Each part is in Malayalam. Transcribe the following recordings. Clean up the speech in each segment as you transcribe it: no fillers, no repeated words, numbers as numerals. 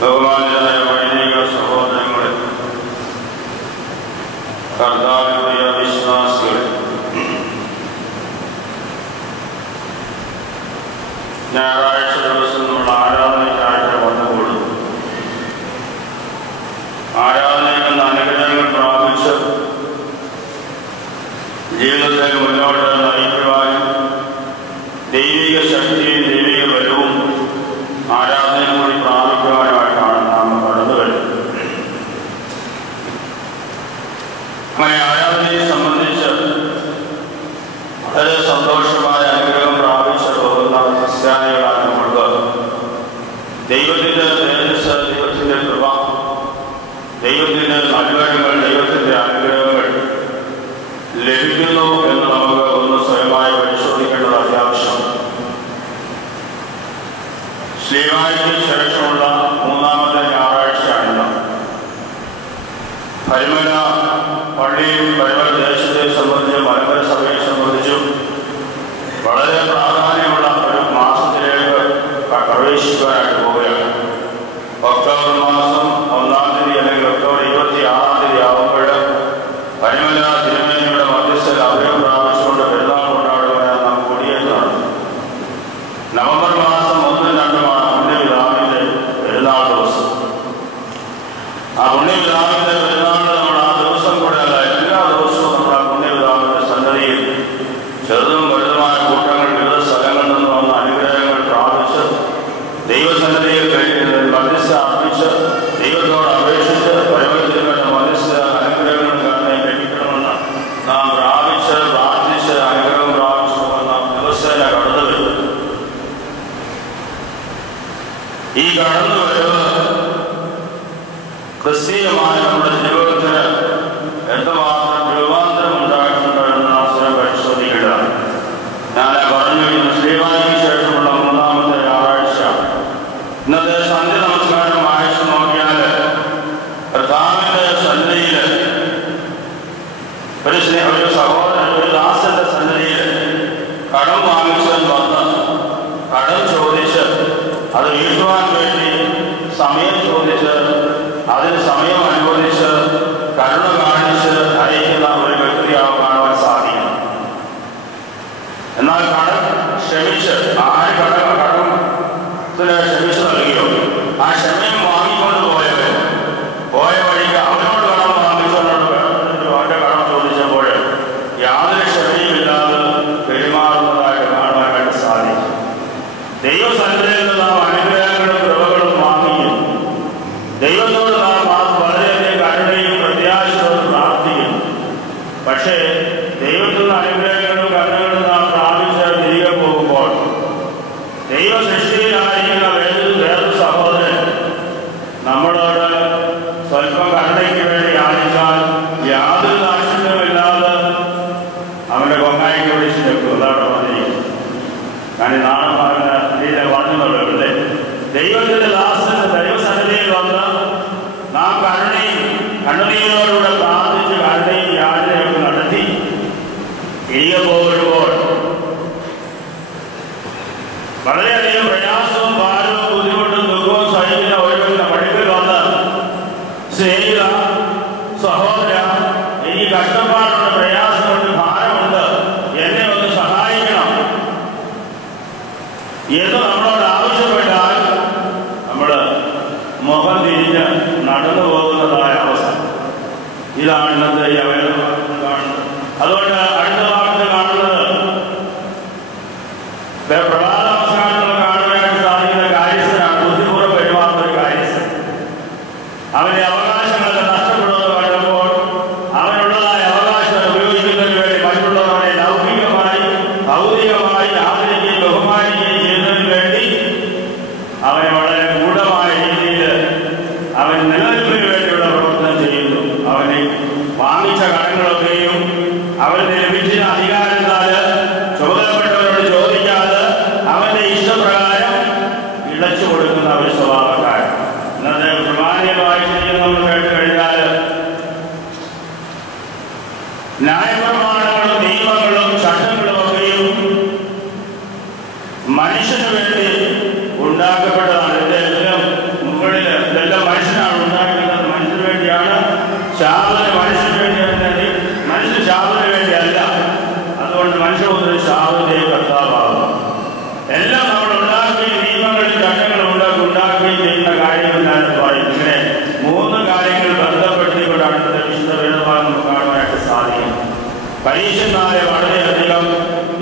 ബഹുമാന്യരായ വൈദിക സഹോദരങ്ങളെ, കർത്താവിന്റെ വിശ്വാസികളെ, ഞായറാഴ്ച ദിവസം നമ്മൾ ആരാധനയ്ക്കായിട്ട് വന്നുകൂടും. ആരാധനയിൽ നിന്ന് അനുഗ്രഹങ്ങൾ പ്രാപിച്ച് ജീവിതത്തെ മുന്നോട്ട് നയിക്കുവാനും ദൈവിക ശക്തിയും ദൈവിക ബലവും ആരാധനയിൽ കൂടി പ്രാപിക്കുവാനുമായിട്ടാണ് നാം കടന്നു വരുന്നത്. അങ്ങനെ ആരാധനയെ സംബന്ധിച്ച് വളരെ സന്തോഷമായ അനുഗ്രഹം പ്രാപിച്ചു പോകുന്ന ക്രിസ്ത്യാനികളാണ് നമ്മൾക്ക്. ദൈവത്തിൻ്റെ തേജസ്, ദൈവത്തിൻ്റെ കൃപ, ദൈവത്തിൻ്റെ നൽവരങ്ങൾ, ദൈവത്തിൻ്റെ അനുഗ്രഹങ്ങൾ ലഭിക്കുന്നു എന്ന് നമുക്ക് ഒന്ന് സ്വയമായി പരിശോധിക്കേണ്ടത് അത്യാവശ്യം. ശ്ലീഹായ്ക്ക് ശേഷമുള്ള മൂന്നാമത്തെ ഞായറാഴ്ചയാണിന്ന്. പരിമല പള്ളിയും പരിമല ദേശത്തെ സംബന്ധിച്ചും മലങ്കര സഭയെ സംബന്ധിച്ചും വളരെ പ്രാധാന്യമുള്ള ഒരു മാസത്തിലേക്ക് പ്രവേശിക്കുവാനായിട്ട് പോവുകയാണ്. ഒക്ടോബർ മാസം 1-ാം തീയതി അല്ലെങ്കിൽ ഒക്ടോബർ 26-ാം തീയതി ആകുമ്പോൾ പരിമല തിരുമേനിയുടെ മധ്യസ്ഥയിൽ അഭയം പ്രാപിച്ചുകൊണ്ട് പെരുന്നാൾ കൊണ്ടാടുവാനാണ് നാം കൂടിയേറ്റതാണ്. നവംബർ മാസം 1-2 പുണ്യപിതാവിൻ്റെ പെരുന്നാൾ ദിവസം. ആ പുണ്യപിതാവിൻ്റെ പെരുന്നാൾ നമ്മൾ ആ ദിവസം കൂടെ അല്ല, എല്ലാ ദിവസവും നമ്മൾ ആ പുണ്യപിതാവിൻ്റെ സന്നദ്ധിയിൽ ചെറുതും വലുതുമായ കൂട്ടങ്ങൾ വിവിധ സ്ഥലങ്ങളിൽ നിന്ന് വന്ന അനുഗ്രഹങ്ങൾ പ്രാപിച്ച് ദൈവസന്നദ്ധിയിൽ മധ്യസ്ഥ അർപ്പിച്ച് ദൈവത്തോട് അപേക്ഷിച്ച് പരിവർത്തിക്കുന്ന മധ്യസ്ഥ അനുഗ്രഹങ്ങൾ കാരണം ലഭിക്കണമെന്ന് നാം പ്രാപിച്ച് പ്രാർത്ഥിച്ച് അനുഗ്രഹം പ്രാപിച്ചു പോകുന്ന ദിവസേന കടന്നു വരുന്നത്. ഈ കടന്നു വരുന്നത് ക്രിസ്തീയമായ നമ്മുടെ ജീവിതത്തിന് എത്രമാത്രം രൂപാന്തരം ഉണ്ടായിട്ടുണ്ട് എന്ന് നാം സ്വയം പരിശോധിക്കുകയാണ്. ഞാൻ പറഞ്ഞു, ഇന്ന് ശ്ലീഹായ്ക്ക് ശേഷമുള്ള മൂന്നാമത്തെ ഞായറാഴ്ച. ഇന്നത്തെ സന്ധ്യ നമസ്കാരം വായിച്ചു നോക്കിയാൽ കർത്താവിന്റെ സന്നിധിയിൽ ഒരു സഹോദരൻ, ഒരു ദാസന്റെ സന്നിധിയിൽ കടം വാങ്ങിച്ചവൻ വന്ന് കടം ചോദിച്ച് അത് വീട്ടുവാൻ വേണ്ടി സമയം ചോദിച്ച് അതിന് സമയം അനുവദിച്ച് കരുണ കാണിച്ച് അയക്കുന്ന ഒരു വ്യക്തിയാവും കാണുവാൻ സാധിക്കും. എന്നാൽ കടം ക്ഷമിച്ച് ആര് കടത്തിന് ക്ഷമിച്ചു നൽകിയോ ആ ക്ഷമയും വാങ്ങിക്കൊണ്ട് പോയ വഴിക്ക് അവനോട് കടം വാങ്ങിച്ചുകൊണ്ട് അവൻ്റെ കടം ചോദിച്ചപ്പോൾ യാതൊരു ക്ഷമയുമില്ലാതെ പെരുമാറുന്നതായിട്ട് കാണുവാനായിട്ട് സാധിക്കും. ദൈവസന്നിധിയിൽ നിന്ന് നാം അനുഗ്രഹങ്ങളും കൃപകളും വാങ്ങിക്കും. ദൈവത്തോട് നാം വളരെയധികം കരുണയും പ്രത്യാശയോട് പ്രാർത്ഥിക്കും. പക്ഷേ ദൈവത്തിൽ നിന്ന് അനുഗ്രഹങ്ങളും കരുണകളും നാം പ്രാപിച്ച് തിരികെ പോകുമ്പോൾ ദൈവ സൃഷ്ടിയിലായിരിക്കുന്ന വേറൊരു സഹോദരൻ നമ്മളോട് സ്വല്പം കരുണയ്ക്ക് വേണ്ടി യാചിച്ചാൽ യാതൊരു ദാക്ഷിണ്യമില്ലാതെ അവൻ്റെ കൊങ്ങായിക്ക് പിടിച്ച് നിൽക്കും. അതാണ് പറഞ്ഞിരിക്കുന്നത്. കാരണം നാളെ പറഞ്ഞുള്ളൂ. ദൈവത്തിന്റെ ദാസന്റെ ദൈവസന്നിധിയിൽ വന്ന് നാം കണ്ണുനീരോടുകൂടെ പ്രാർത്ഥിച്ച് കരുണയും യാചനയൊക്കെ നടത്തി തിരികെ പോകുമ്പോൾ വളരെയധികം പ്രയാസവും ഭാരവും ബുദ്ധിമുട്ടും ദുഃഖവും സഹിക്കുന്ന ഓരോരുത്തരുടെ പടിക്കൽ വന്ന് സ്നേഹിത സഹോദര, എനിക്ക് കഷ്ടപ്പാടുണ്ട്, പ്രയാസമുണ്ട്, ഭാരമുണ്ട്, എന്നെ ഒന്ന് സഹായിക്കണം എന്ന് നമ്മളോട് ആവശ്യപ്പെട്ടാൽ നമ്മൾ മുഖം തിരിഞ്ഞ് നടന്നു പോകുന്നതായ അവസ്ഥ. ഇതാണ് ഇന്നത്തെ ഈ അവയവം കാണുന്നത്. അതുകൊണ്ട് അടുത്ത ഭാഗത്ത് കാണുന്നത് പ്രഭാത നമസ്കാരങ്ങൾ കാണുക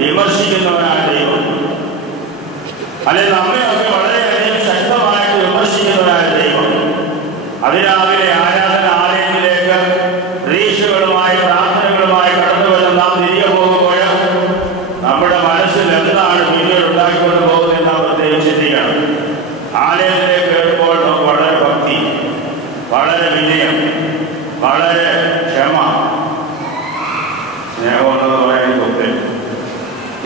വിമർശിക്കുന്നവനായ ദൈവം, അല്ലെങ്കിൽ നമ്മയൊക്കെ വളരെയധികം ശക്തമായിട്ട് വിമർശിക്കുന്നവനായ ദൈവം അതിരാവിലെ ആരാധന ആലയത്തിലേക്ക് പ്രതീക്ഷകളുമായി പ്രാർത്ഥനകളുമായി കടന്നു വരുന്ന നാം തിരികെ പോകുമ്പോൾ നമ്മുടെ മനസ്സിൽ എന്താണ് പിന്നീട് ഉണ്ടാക്കിക്കൊണ്ട് പോകുന്നതെന്ന് നാം പ്രത്യേകം ചിന്തിക്കണം. ആലയത്തിലേക്ക് കയറുമ്പോൾ നമുക്ക് വളരെ ഭക്തി, വളരെ വിനയം, വളരെ ക്ഷമ, സ്നേഹമുണ്ടെന്ന് പറയാനൊക്കെ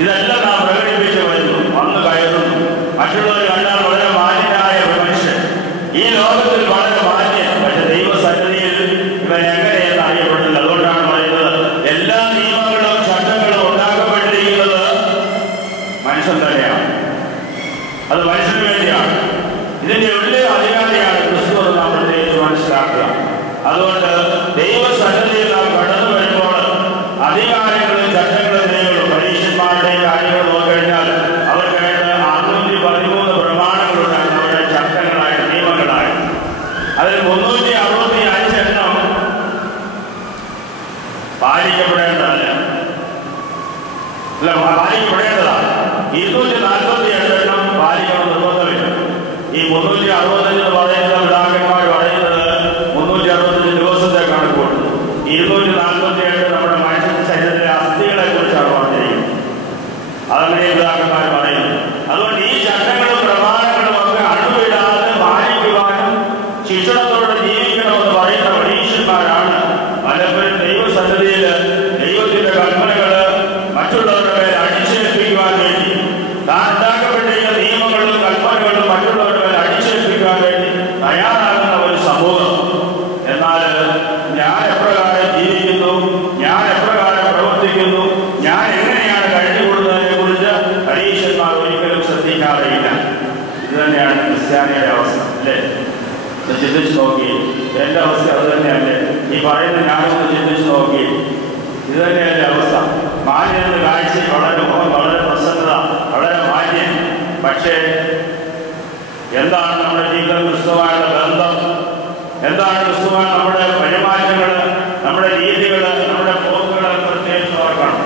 ഇതെല്ലാം നാം പ്രകടിപ്പിച്ച് വരുന്നു. വന്ന് കയറുന്നു. മറ്റുള്ളവർ കണ്ടാൽ വളരെ മാന്യനായ ഒരു മനുഷ്യൻ, ഈ ലോകത്തിൽ വളരെ മാന്യൻ, പക്ഷെ ദൈവസന്നിധിയിൽ ഇവൻ എങ്ങനെയെന്ന് അറിയപ്പെടുന്നില്ല. അതുകൊണ്ടാണ് പറയുന്നത് എല്ലാ നിയമങ്ങളും ചട്ടങ്ങളും ഉണ്ടാക്കപ്പെട്ടിരിക്കുന്നത് മനുഷ്യൻ തന്നെയാണ്. അത് മനുഷ്യന് വേണ്ടിയാണ്. ഇതിന്റെ ഉള്ളിൽ അധികാരിയാണ് ക്രിസ്തു എന്ന് നാം പ്രത്യേകിച്ച് മനസ്സിലാക്കുക. അതുകൊണ്ട് ദൈവസന്നിധിയിൽ നാം കടന്നു വരുമ്പോൾ അധികാരങ്ങളും ചട്ടങ്ങളും നിയമങ്ങളും പരീക്ഷന്മാരുടെ കാര്യങ്ങൾ നോക്കിക്കഴിഞ്ഞാൽ അവർക്കായിട്ട് 613 പ്രമാണങ്ങളുണ്ടായിരുന്നു. അവരുടെ ചട്ടങ്ങളായിട്ട് നിയമങ്ങളായിട്ട് അതിൽ 365 എണ്ണം പാലിക്കപ്പെടേണ്ടതല്ല, പാലിക്കപ്പെടേണ്ടതാണ്. 247 എണ്ണം പാലിക്കണം നിർബന്ധമില്ല. ഈ 365 എന്ന് പറയുന്നത് പിതാക്കന്മാർ പറയുന്നത് 365 ദിവസത്തെ കണക്കുണ്ട്. 247 നമ്മുടെ മനുഷ്യന്റെ ശരീരത്തിലെ അസ്ഥികളെ കുറിച്ചാണ് പറഞ്ഞിരിക്കുന്നത്. അതങ്ങനെ പിതാക്കന്മാർ പറയുന്നത്. അതുകൊണ്ട് ഈ ചട്ടങ്ങളും പ്രമാണങ്ങളും ഒക്കെ അണുവിടാതെ പാലിക്കുവാനും ശിക്ഷണത്തോടെ ജീവിക്കണമെന്ന് പറയുന്ന പരീക്ഷന്മാരാണ് പലപ്പോഴും ദൈവസന്നിധിയിൽ ദൈവത്തിന്റെ കൽപ്പനകള് മറ്റുള്ളവരുടെ മേൽ അടിച്ചേൽപ്പിക്കുവാൻ വേണ്ടി, താൻ ഉണ്ടാക്കപ്പെട്ടിരിക്കുന്ന നിയമങ്ങളും കൽപ്പനകളും മറ്റുള്ളവരുടെ മേൽ അടിച്ചേൽപ്പിക്കാൻ വേണ്ടി തയ്യാറാകുന്ന ഒരു സമൂഹം. എന്നാൽ ഞാൻ എപ്രകാരം ജീവിക്കുന്നു, ഞാൻ എപ്രകാരം പ്രവർത്തിക്കുന്നു, ഞാൻ എങ്ങനെയാണ് കഴിഞ്ഞുകൊള്ളുന്നതിനെ കുറിച്ച് പരീക്ഷന്മാർ ഒരിക്കലും ശ്രദ്ധിക്കാതെയില്ല. ഇത് തന്നെയാണ് ക്രിസ്ത്യാനിയുടെ അവസ്ഥ, അല്ലേ? ചിന്തിച്ച് നോക്കി. എൻ്റെ അവസ്ഥ അത് തന്നെയല്ലേ? ഈ പറയുന്ന ഞാനൊന്ന് ചിന്തിച്ച് നോക്കി. ഇത് തന്നെയല്ലേ അവസ്ഥ? മാന്യന്റെ കാഴ്ച വളരെ മുഖം, വളരെ പ്രസന്നത, വളരെ മാന്യൻ. പക്ഷേ എന്താണ് നമ്മുടെ ജീവിതം ക്രിസ്തുവായുള്ള ബന്ധം? എന്താണ് ക്രിസ്തുവായ നമ്മുടെ പെരുമാറ്റങ്ങൾ, നമ്മുടെ രീതികൾ, നമ്മുടെ പോക്കുകൾ പ്രത്യേകിച്ച് നോക്കണം.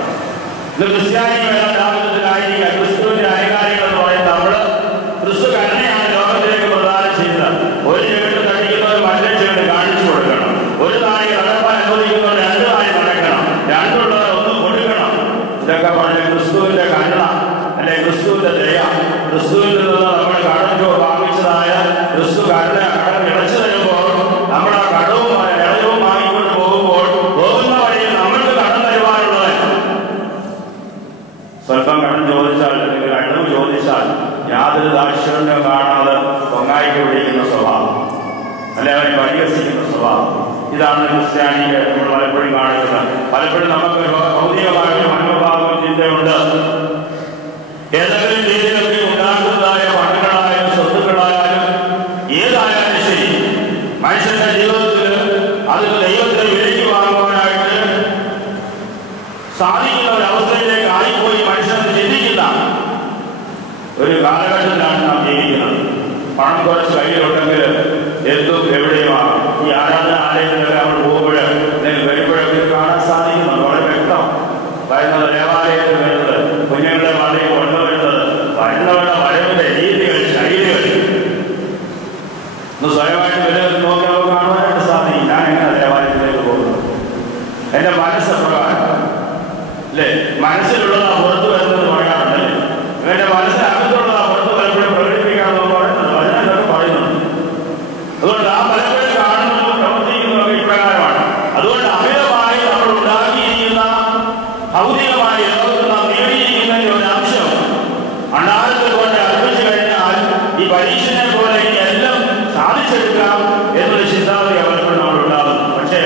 ഇത് ക്രിസ്ത്യാനികളുടെ ജീവിതത്തിലായിരിക്കുക. ക്രിസ്തുവിന്റെ അനുകാരികൾ എന്ന് പറയുന്നത് നമ്മൾ ക്രിസ്തു കരുണയാണ് ലോകത്തിലേക്ക് പ്രദാനം ചെയ്തത്. ഒരു ചെവിട്ട് തടിക്കുന്നവർ മറ്റൊരു ചെവിട്ട് കാണിച്ചു കൊടുക്കണം. ഒരു നാളി നടക്കാൻ അനുവദിക്കുന്നവർ 2 നാളി നടക്കണം. 2 ഉള്ളവർ 1 കൊടുക്കണം. ഇതൊക്കെ പറഞ്ഞ് ക്രിസ്തുവിന്റെ കരുണ, അല്ലെ ക്രിസ്തുവിന്റെ ദയ, ക്രിസ്തുവിൽ നിന്ന് നമ്മൾ കടം വാങ്ങിച്ചതായ ക്രിസ്തു കടം ഇളച്ചു തരുമ്പോൾ നമ്മൾ ആ കടവും ഇളവും വാങ്ങിക്കൊണ്ട് പോകുമ്പോൾ പോകുന്ന വഴിയിൽ നമ്മൾക്ക് കടം തരുവാനുള്ളത് സ്വല്പം കടം ചോദിച്ചാൽ അല്ലെങ്കിൽ അടവ് ചോദിച്ചാൽ യാതൊരു ദാക്ഷിണ്യം കാണാതെ പൊങ്ങായിക്ക് പിടിക്കുന്ന സ്വഭാവം, അല്ലെ അവനെ പരിഹസിക്കുന്ന സ്വഭാവം. ഇതാണ് ക്രിസ്ത്യാനിയെ നമ്മൾ പലപ്പോഴും കാണിക്കുന്നത്. പലപ്പോഴും നമുക്ക് ഭൗതികമായ മനോഭാവം ചിന്തയുണ്ട്. ഏതെങ്കിലും രീതിയിലൊക്കെ ഉണ്ടാക്കുന്നതായ പണങ്ങളായാലും സ്വത്തുക്കളായാലും ഏതായാലും ശരി, മനുഷ്യന്റെ ജീവിതത്തിൽ അതിന് ദൈവത്തെ വിലയ്ക്ക് വാങ്ങുവാനായിട്ട് സാധിക്കുന്ന ഒരവസ്ഥയിലേക്ക് ആയിപ്പോയി മനുഷ്യൻ ചിന്തിക്കുന്ന ഒരു കാലഘട്ടത്തിലാണ് നാം ജീവിക്കുന്നത്. പണം കുറച്ച് കയ്യിലുണ്ടെങ്കിൽ എന്തും എവിടെയുമാണ്. ഈ ആരാധന ആലയത്തിലൊക്കെ നമ്മൾ പോകുമ്പോൾ വരുമ്പോഴൊക്കെ കാണാൻ സാധിക്കുന്നു. വളരെ വ്യക്തം വരുന്നത് ദേവാലയത്തിൽ വരുന്നത്, കുഞ്ഞുങ്ങളെ വളരെ കൊണ്ടുവരുന്നത്, വരുന്നവരുടെ വരവിന്റെ രീതികൾ, ശൈലികൾ ഒന്ന് സ്വയമായിട്ട് വലുത് നോക്കി നമുക്ക് കാണുവാനായിട്ട് സാധിക്കും. ഞാൻ എങ്ങനെ ദേവാലയത്തിലേക്ക് പോകുന്നത്, എൻ്റെ മനസ്സെപ്രകാരം, അല്ലേ? മനസ്സിലുള്ളതാ പുറത്തു വരുന്നത് പറയാറുണ്ടല്ലേ? ഇവന്റെ മനസ്സിനകത്തുള്ളതാ പുറത്ത് പലപ്പോഴും പ്രകടിപ്പിക്കാമെന്ന് പറയുന്നത് അതിനൊക്കെ പറയുന്നുണ്ട്. അതുകൊണ്ട് ആ പലപ്പോഴും കാണുന്നതും പ്രവർത്തിക്കുന്നതൊക്കെ ഇപ്രകാരമാണ്. അതുകൊണ്ട് അമിതമായി നമ്മൾ ഉണ്ടാക്കിയിരിക്കുന്ന ഭൗതികമായ ലോകത്ത് നാം നേടിയിരിക്കുന്നതിന്റെ ഒരു അംശം അണ്ടാരത്തിൽ കൊണ്ട് അർപ്പിച്ചു കഴിഞ്ഞാൽ ഈ പരീക്ഷനെ പോലെ എല്ലാം സാധിച്ചെടുക്കാം എന്നൊരു ചിന്താഗതി പലപ്പോഴും നമ്മൾ ഉണ്ടാകുന്നു. പക്ഷേ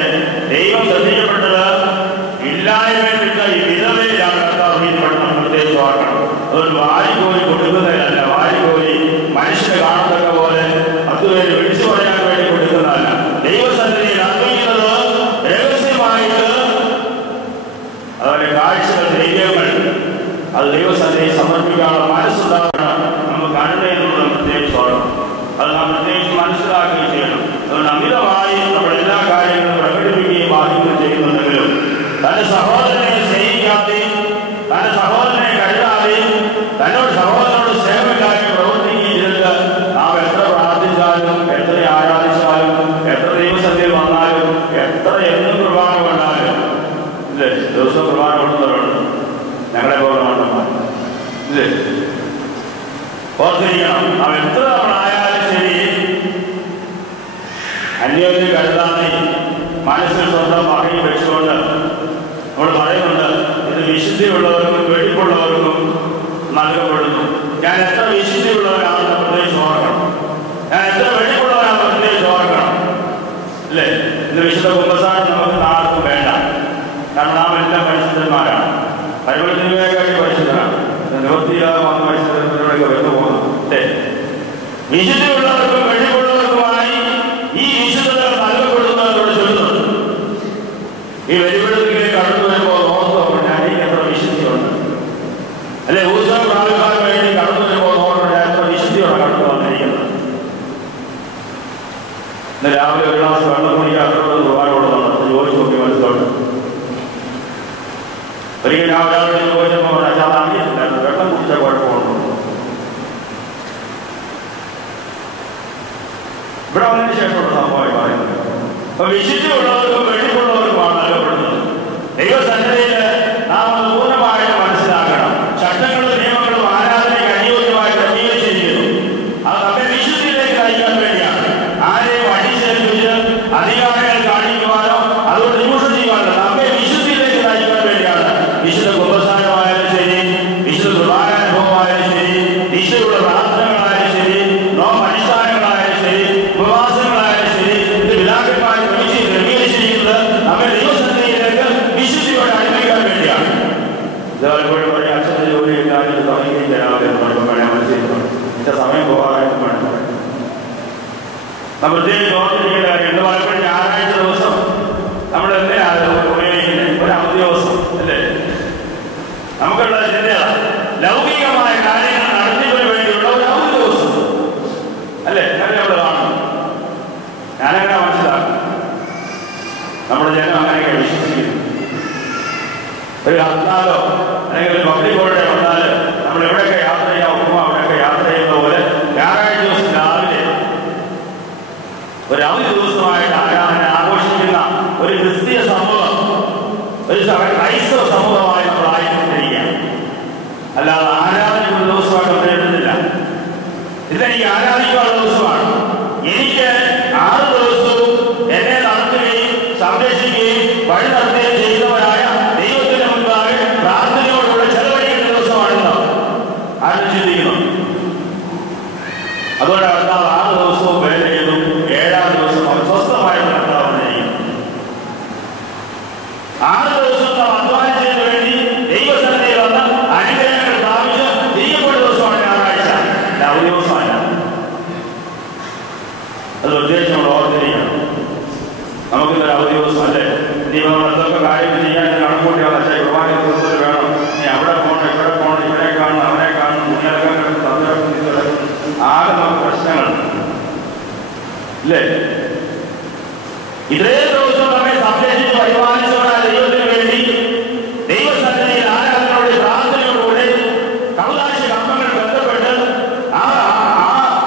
ദൈവം ശ്രദ്ധിക്കപ്പെട്ടത് ഇല്ലായ്മയിൽ വിട്ട ഈ വിധവയിലാണ് കർത്താവിനെപ്പെടുന്ന പ്രത്യേകിച്ച് ഓർക്കണം. അതൊരു വാരിക്കോരി കൊടുക്കുന്നതിനല്ല, വാരിക്കോരി മനുഷ്യനെ കാണത്തക്ക പോലെ 10 പേര് വിളിച്ചു പറയാൻ വേണ്ടി കൊടുക്കുന്നതല്ല. ദൈവസന്നിധിയിൽ അർപ്പിക്കുന്നത് രഹസ്യമായിട്ട്, അതുപോലെ കാഴ്ചകൾ, ദൈവങ്ങൾ, അത് ദൈവസന്നിധിയിൽ സമർപ്പിക്കാനുള്ള മനസ്സുണ്ടാവണം. നമുക്ക് കരുണയെന്നുള്ള പ്രത്യേകിച്ച് ഓർക്കണം. അത് നാം പ്രത്യേകിച്ച് മനസ്സിലാക്കുകയും ചെയ്യണം. അതുകൊണ്ട് അമിതമായി നമ്മൾ എല്ലാ കാര്യങ്ങളും പ്രകടിപ്പിക്കുകയും ആദ്യം ചെയ്യുന്നുണ്ടെങ്കിലും തന്റെ സഹോദരനെ സ്നേഹിക്കാതെയും തന്റെ സഹോദരനെ ഇല്ലേ? ഓർത്തിരിക്കണം, നാം എത്ര നമ്മളായാലും ശരി അന്യോന്യം കരുതാതെ മനസ്സിൽ സ്വന്തം മകയും വെച്ചുകൊണ്ട് നമ്മൾ പറയുന്നുണ്ട്, ഇത് വിശുദ്ധിയുള്ളവർക്കും വെടിപ്പുള്ളവർക്കും നൽകപ്പെടുന്നു. ഞാൻ എത്ര വിശുദ്ധിയുള്ളവരാണെന്ന് പ്രത്യേകിച്ച് ഓർക്കണം, ഞാൻ എത്ര വെടിപ്പുള്ളവരാണെന്ന് പ്രത്യേകിച്ച് ഓർക്കണം. അല്ലേ? ഇത് വിശുദ്ധ കുമ്പസാരം നമുക്ക് ആർക്കും വേണ്ട. കാരണം നാം എല്ലാം പരിശുദ്ധന്മാരാണ്. പരിമളത്തിനേക്കാട്ടി പരിശുദ്ധരാണ്. നിവൃത്തിയില്ലാതെ വന്ന പരിശുദ്ധത്തിലൂടെയൊക്കെ വരുന്നു പോകുന്നു. അല്ലേ? വിശുദ്ധിയുള്ളവർക്കും വെടിപ്പുള്ളവർക്കുമായി ഈ വിശുദ്ധത നൽകപ്പെടുന്നവരോട് ചൊല്ലുന്നുണ്ട്. ഈ വെളിപ്പെടുത്തിലേക്ക് കടന്നു വരുമ്പോൾ ഓർത്തോളം ഞാൻ എത്ര വിശുദ്ധിയുണ്ട്. അല്ലെ? ഊർജ്ജം പ്രാപിക്കാൻ വേണ്ടി കടന്നു വരുമ്പോൾ ഓർമ്മ ഞാൻ എത്ര വിശുദ്ധിയോടെ കടന്നു വന്നിരിക്കുന്നത്. ഇന്ന് രാവിലെ ഒരു ഗ്ലാസ് വെള്ളം കുടിക്കാൻ അത്രത്തോളം ദുബായോടുന്നുണ്ട്. ചോദിച്ചു നോക്കി മനസ്സിലോട്ട്. ഒരിക്കലും ഞാൻ ഒരാളുടെ ചോദിച്ചപ്പോൾ അത് അറിയത്തില്ലായിരുന്നു, വെള്ളം കുടിച്ചാൽ കുഴപ്പമുണ്ടോ. ഇവിടെ വന്നതിന് ശേഷമുള്ള സംഭവമായി പറയുന്നത്. അപ്പൊ വിശുദ്ധിയുള്ളവർക്കും വെടിപ്പുള്ളവർക്കുമാണ് നൽകപ്പെടുന്നത്. ദൈവസന്നിധിയിൽ നാം അത് പൂർണ്ണമായിട്ട് മനസ്സിലാക്കണം. ചട്ടങ്ങളും നിയമങ്ങളും ആരാധനയ്ക്ക് അനുയോജ്യമായി ക്രമീകരിച്ചിരിക്കുന്നു. അത് നമ്മെ വിശുദ്ധിയിലേക്ക് നയിക്കാൻ വേണ്ടിയാണ്. ആരെയും അടിച്ചേൽപ്പിച്ച് അധികാരങ്ങൾ കാണിക്കുവാനോ അതുകൊണ്ട് ചൂഷണം ചെയ്യുവാനോ നമ്മെ വിശുദ്ധിയിലേക്ക് നയിക്കാൻ വേണ്ടിയാണ്. വിശുദ്ധ കുമ്പസാരമായാലും ശരി, വിശുദ്ധ കുർബാനാനുഭവമായാലും ശരി, വിശുദ്ധയുടെ പ്രാർത്ഥനകളായാലും ശരി, നോമ്പനുഷ്ഠാനങ്ങളായാലും ശരി, ഉപവാസങ്ങളായാലും ശരി, ഇത് പിതാക്കന്മാർ ക്രമീകരിച്ചിരിക്കുന്നത് നമ്മെ ദൈവസന്നിധിയിലേക്ക് വിശുദ്ധിയോടെ അടുപ്പിക്കാൻ വേണ്ടിയാണ്. ഇതേപോലെ പറയും, അച്ഛൻ്റെ ജോലി എല്ലാവരും തുടങ്ങുകയും ചെയ്യാതെ മനസ്സിലാക്കണം. ഇത്ര സമയം പോകാനായിട്ട് വേണം. നമ്മൾ പ്രത്യേകിച്ച് ഓർത്തിരിക്കേണ്ട കാര്യമുണ്ട്. പലപ്പോഴും ഞായറാഴ്ച ദിവസം നമ്മൾ എന്തിനാണ് ഉപയോഗിക്കുന്നത്? ഒരു അവധി ദിവസം അല്ലേ? നമുക്കുള്ള ചിന്തയാണ് ലൗകികമായ കാര്യങ്ങൾ നടത്തിയതിനു വേണ്ടിയുള്ള ഒരു അവധി ദിവസം അല്ലേ? അങ്ങനെ നമ്മൾ കാണുന്നു. ഞാനങ്ങനെ മനസ്സിലാക്കും. നമ്മുടെ ജനം അങ്ങനെയൊക്കെ വിശ്വസിക്കുന്നു. ഒരു ഹർത്താലോ അല്ലെങ്കിൽ ഒരു പബ്ലിക് ഹോളിഡേ വന്നാൽ നമ്മൾ എവിടെയൊക്കെ യാത്ര ചെയ്യാവുമോ അവിടെയൊക്കെ യാത്ര ചെയ്യുന്ന പോലെ ഞായറാഴ്ച ദിവസം രാവിലെ ഒരു അവധി ദിവസമായിട്ട് ആരാധന ആഘോഷിക്കുന്ന ഒരു ക്രിസ്തീയ സമൂഹം, ഒരു ക്രൈസ്തവ സമൂഹമായി നമ്മൾ ആയിക്കൊണ്ടിരിക്കുകയാണ്. അല്ലാതെ ആരാധനയുള്ള ദിവസമായിട്ട് നമ്മൾ എഴുതുന്നില്ല. ഇതെനിക്ക് ആരാധിക്കാനുള്ള ദിവസമാണ്. എനിക്ക് 6 ദിവസവും എന്നെ നടത്തുകയും സംരക്ഷിക്കുകയും വഴി നടത്തുകയും ചെയ്യുന്നവരായ ദൈവത്തിന്റെ മുൻപാകെ പ്രാർത്ഥനയോടുകൂടെ ചെലവഴിക്കേണ്ട ദിവസമാണെന്ന് ആരും ചിന്തിക്കുന്നു. അതുകൊണ്ട് കർത്താവ് 6 ദിവസവും വേല ചെയ്തു. 7-ാം ദിവസം അവർ സ്വസ്ഥമായിട്ട് കർത്താവ് ചെയ്യും. 6 ദിവസം നാം അധ്വാനിച്ചതിന് വേണ്ടി ദൈവസന്നിധിയിൽ വന്ന് അനുഗ്രഹങ്ങൾ പ്രാപിച്ച് തിരികെപ്പെട്ട ദിവസമാണ് ഞായറാഴ്ച. അവധി ദിവസമല്ല. അത് പ്രത്യേകിച്ച് നമ്മൾ ഓർത്തിരിക്കണം. നമുക്കിന്നൊരു അവധി ദിവസം അല്ലേ? ഇനി നമ്മൾ എന്തൊക്കെ കാര്യങ്ങൾ ചെയ്യാൻ കണക്കൂട്ടിയാൽ വെച്ചാൽ കുർബാന ദിവസത്തിൽ വേണം. ഇനി അവിടെ പോകണം, ഇവിടെ പോകണം, ഇവരെ കാണണം, അവരെ കാണണം, മുന്നിലൊക്കെ ആകെ നമുക്ക് പ്രശ്നങ്ങൾ ഇല്ലേ? ഇതേ ദിവസം നമ്മെ സംരക്ഷിച്ച് പരിപാലിച്ചവരായ ദൈവത്തിന് വേണ്ടി ദൈവസന്നിധിയിൽ ആരാധനയോടെ പ്രാർത്ഥനയോടുകൂടെ കൗതാശി കർമ്മങ്ങൾ ബന്ധപ്പെട്ട് ആ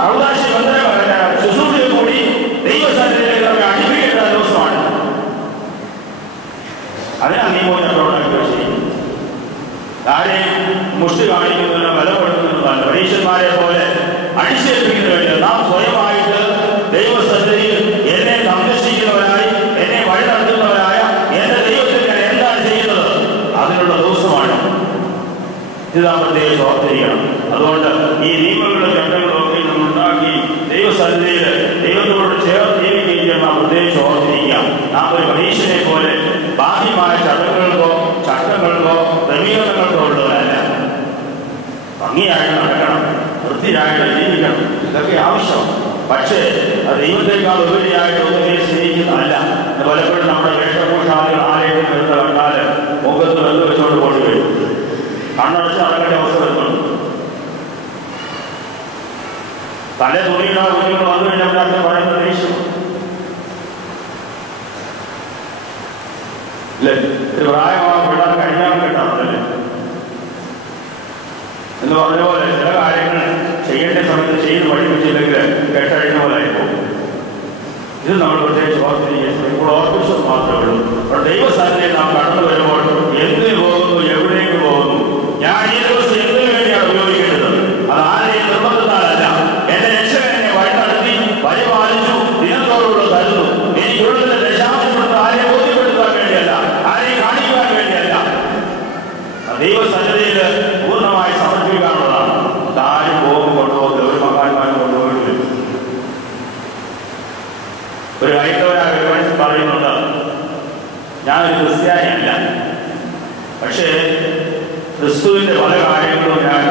കൗതാശി ശുശ്രൂഷയിൽ കൂടി ദൈവസന്നിധിയിലേക്ക് നമ്മെ അടുപ്പിക്കേണ്ട ദിവസമാണ്. അതിനാണ് നിയമോചനത്തോടെ ചെയ്യുന്നത്. ആരെയും മുഷ്ടി കാണിക്കുന്നതിനോ ബലപ്പെടുത്തുന്നതിനോ പരീക്ഷന്മാരെ പോലെ അടിച്ചേൽപ്പിക്കുന്നതിന് വേണ്ടി നാം സ്വയമായിട്ട് ദൈവസന്നിധിയിൽ എന്നെ സംരക്ഷിക്കുന്നവരായി, എന്നെ വഴി നടത്തുന്നവരായ എന്റെ ദൈവത്തിൽ ഞാൻ എന്താണ് ചെയ്യുന്നത് അതിനുള്ള ദിവസമാണ്. ഇത് നാം പ്രത്യേകിച്ച് ഓർത്തിരിക്കണം. അതുകൊണ്ട് ഈ നിയമങ്ങളും ചട്ടങ്ങളും ഒക്കെ നമ്മൾ ഉണ്ടാക്കി ദൈവസന്നിധിയിൽ ദൈവത്തോട് ചേർന്ന് ജീവിക്കുകയും നാം പ്രത്യേകിച്ച് ഓർത്തിരിക്കാം. നാം ഒരു പരീക്ഷനെ പോലെ ബാഹ്യമായ ചട്ടങ്ങൾക്കോ ക്രമീകരണങ്ങൾക്കോ ഉള്ളവരല്ല. ഭംഗിയായിട്ട് നടക്കണം, വൃത്തിയായിട്ട് ജീവിക്കണം, ഇതൊക്കെ ആവശ്യം. പക്ഷേ അത് ദൈവത്തെക്കാൾ ഉപരിയായിട്ട് ഒന്നുമേ സ്നേഹിക്കുന്നതല്ല. പലപ്പോഴും നമ്മുടെ വേഷഭൂഷാദികൾ ആരെയും എടുത്ത് കണ്ടാൽ മുഖത്ത് ബന്ധം വെച്ചുകൊണ്ട് കൊണ്ടുവരും. കണ്ണടച്ച് നടക്കേണ്ട അവസ്ഥ വരുന്നുണ്ട്. തല തുണിയുടെ കുഞ്ഞുങ്ങൾ വന്നു കഴിഞ്ഞാൽ പറയുന്ന ദേഷ്യം അല്ലേ? ഒരു പ്രായമാകാൻ വിടാൻ കഴിഞ്ഞാൽ കിട്ടാറുണ്ടല്ലേ എന്ന് പറഞ്ഞ പോലെ ചില കാര്യങ്ങൾ ചെയ്യേണ്ട സമയത്ത് ചെയ്ത് പഠിപ്പിച്ചില്ലെങ്കിൽ കേട്ടഴിഞ്ഞ പോലെ ആയിപ്പോകും. ഇത് നമ്മൾ പ്രത്യേകിച്ച് ഓർത്തിരിക്കുക. ഇപ്പോൾ ഓർപ്പിച്ചത് മാത്രമേ ഉള്ളൂ. അപ്പോൾ ദൈവസന്നിധിയിൽ നാം കടന്നു വരുമ്പോൾ എന്തിന് പോകുന്നു, എവിടേക്ക് പോകുന്നു, ഞാൻ ഈ ദിവസം എന്തിനു വേണ്ടിയാണ് ഉപയോഗിക്കുന്നത് ദൈവസന്നിധിയിൽ പൂർണ്ണമായി സമർപ്പിക്കാനുള്ളതാണ്. താനും കൊണ്ടുപോകുന്നത് ഒരു മഹാന്മാരും കൊണ്ടുപോയിട്ട് ഒരു ഹൈന്ദവനായ ഒരു മനുഷ്യൻ പറയുന്നുണ്ട്, ഞാനൊരു ക്രിസ്ത്യാനിയല്ല, പക്ഷേ ക്രിസ്തുവിൻ്റെ പല കാര്യങ്ങളും ഞാൻ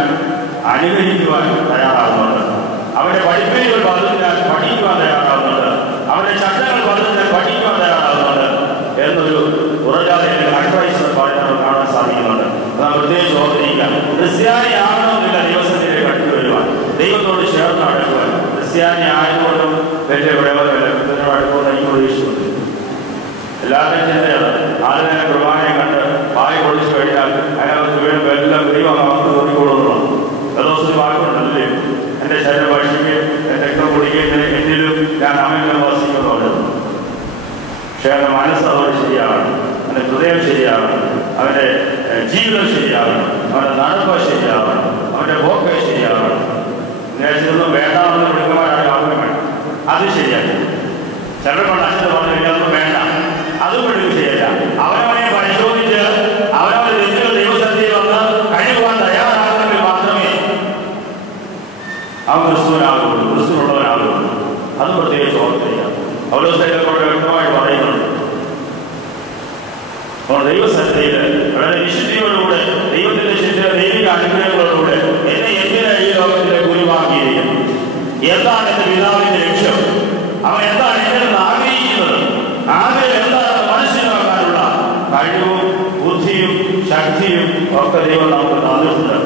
അനുകരിക്കുവാൻ തയ്യാറാകുന്നുണ്ട്. അവരുടെ പഠിപ്പുകൾ പലതും ഞാൻ പഠിക്കുവാൻ തയ്യാറാകുന്നുണ്ട്. അവരുടെ ചട്ടങ്ങൾ പലതും ഞാൻ പഠിക്കുവാൻ തയ്യാറാകുന്നുണ്ട് എന്നൊരു ഉറച്ചാതെ അഡ്വൈസ് പറയുന്നത് കാണാൻ സാധിക്കുന്നുണ്ട്. നാം പ്രത്യേകിച്ച് ഓർത്തിരിക്കാം, ക്രിസ്ത്യാനി ആകണമെന്നില്ല ദൈവസന്നിധിയിലേക്ക് അടുത്ത് വരുവാൻ, ദൈവത്തോട് ചേർന്ന് നടക്കുവാൻ. ക്രിസ്ത്യാനി ആയതുകൊണ്ടും വലിയ പ്രയോജനമില്ല. അടുത്തുകൊണ്ട് എനിക്ക് പ്രതീക്ഷിക്കുന്നുണ്ട്. എല്ലാവരുടെയും ചിന്തയാണ്, ആദ്യം കുർബാനയെ കണ്ട് വായി പൊളിച്ചു കഴിഞ്ഞാൽ അതിനകത്ത് വീണ്ടും എല്ലാം ദൈവം അവർക്ക് നോക്കിക്കൊള്ളുന്നു. ദിവസം വാക്കുണ്ടല്ലേ, എൻ്റെ ശരീരം ഭക്ഷിക്കുകയും എൻ്റെ രക്തം കുടിക്കുകയും എന്നിലും ഞാൻ അവനെ വസിക്കുന്നുണ്ട്. പക്ഷെ അവൻ്റെ മനസ്സ് അതോട് ശരിയാവണം, അവൻ്റെ ഹൃദയം ശരിയാവണം, അവൻ്റെ ജീവിതം ശരിയാവണം, അവൻ്റെ നടപ്പ് ശരിയാവണം, അവൻ്റെ പോക്ക് ശരിയാവണം. നേരത്തൊന്നും വേണ്ടാമെന്ന് വിളിക്കുമ്പോഴാണ് അവന് വേണം, അത് ശരിയാണ്. ചിലർക്കൊണ്ട് അച്ഛൻ പറഞ്ഞു കഴിഞ്ഞാൽ അതൊന്നും വേണ്ട, അതും വിളിക്കും ശരിയല്ല. അവനവനെ പരിശോധിച്ച് അവനവന്റെ തെറ്റുകൾ ദൈവസന്നിധിയിൽ വന്ന് കഴിയുവാൻ തയ്യാറാകുമെങ്കിൽ മാത്രമേ അവൻ ക്രിസ്തുവിനാകുള്ളൂ, ക്രിസ്തുവിനുള്ളവനാകുള്ളൂ. അത് പ്രത്യേകിച്ച് ഓർത്തിരിക്കാം. പൗലോസേനോട് വ്യക്തമായി പറയുന്നുണ്ട്, അപ്പോൾ ദൈവസന്നിധിയിൽ വളരെ വിശുദ്ധിയോടുകൂടെ ദൈവത്തിന്റെ ദൈവിക അനുഗ്രഹങ്ങളോടുകൂടെ എന്നെ എന്തിനാ ഈ ലോകത്തിലെ ഗുരുവാക്കിയിരിക്കുന്നു, എന്താണ് എന്റെ പിതാവിന്റെ ലക്ഷ്യം, അവൻ എന്താണ് എന്നെ ആഗ്രഹിക്കുന്നത്, ആഗ്രഹം എന്താണ് മനസ്സിലാക്കാനുള്ള കഴിവും ബുദ്ധിയും ശക്തിയും ഒക്കെ ദൈവം നമുക്ക് തന്നിട്ടുണ്ട്.